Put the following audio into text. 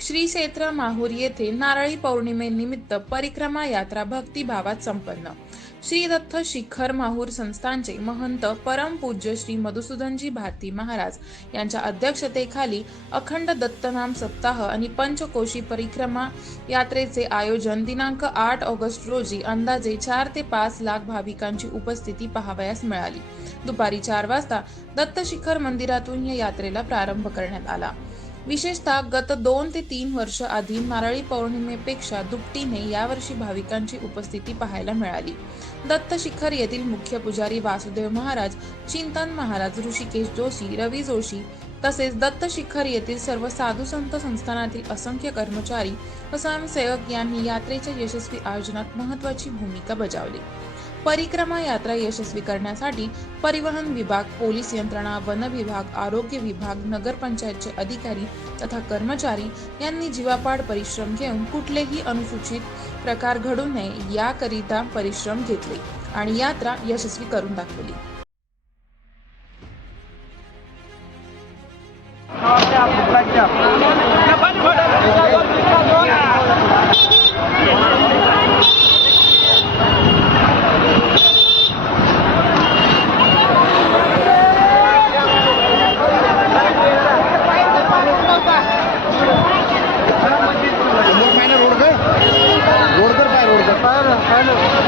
श्री क्षेत्र माहूर येथे नारळी पौर्णिमेनिमित्त परिक्रमा यात्रा भक्तिभावात संपन्न. श्री दत्त शिखर माहूर संस्थानचे महंत परमपूज्य श्री मधुसूदनजी भारती महाराज यांच्या अध्यक्षतेखाली अखंड दत्तनाम सप्ताह आणि पंचकोशी परिक्रमा यात्रेचे आयोजन दिनांक आठ ऑगस्ट रोजी अंदाजे चार ते पाच लाख भाविकांची उपस्थिती पाहावयास मिळाली. दुपारी चार वाजता दत्त शिखर मंदिरातून या यात्रेला प्रारंभ करण्यात आला. विशेषतः गत दोन ते तीन वर्ष आधी नारळी पौर्णिमेपेक्षा दुपटीने यावर्षी भाविकांची उपस्थिती पाहायला मिळाली. दत्त शिखर येथील मुख्य पुजारी वासुदेव महाराज चिंतन महाराज ऋषिकेश जोशी रवी जोशी तसेच दत्त शिखर येथील सर्व साधू संत संस्थानातील असंख्य कर्मचारी व स्वयंसेवक यांनी यात्रेच्या यशस्वी आयोजनात महत्वाची भूमिका बजावली. परिक्रमा यात्रा यशस्वी करण्यासाठी परिवहन विभाग पोलीस यंत्रणा वन विभाग आरोग्य विभाग नगरपंचायतचे अधिकारी तथा कर्मचारी यांनी जीवापाड परिश्रम घेऊन कुठलेही अनुसूचित प्रकार घडू नये याकरिता परिश्रम घेतले आणि यात्रा यशस्वी करून दाखवली. Valeu.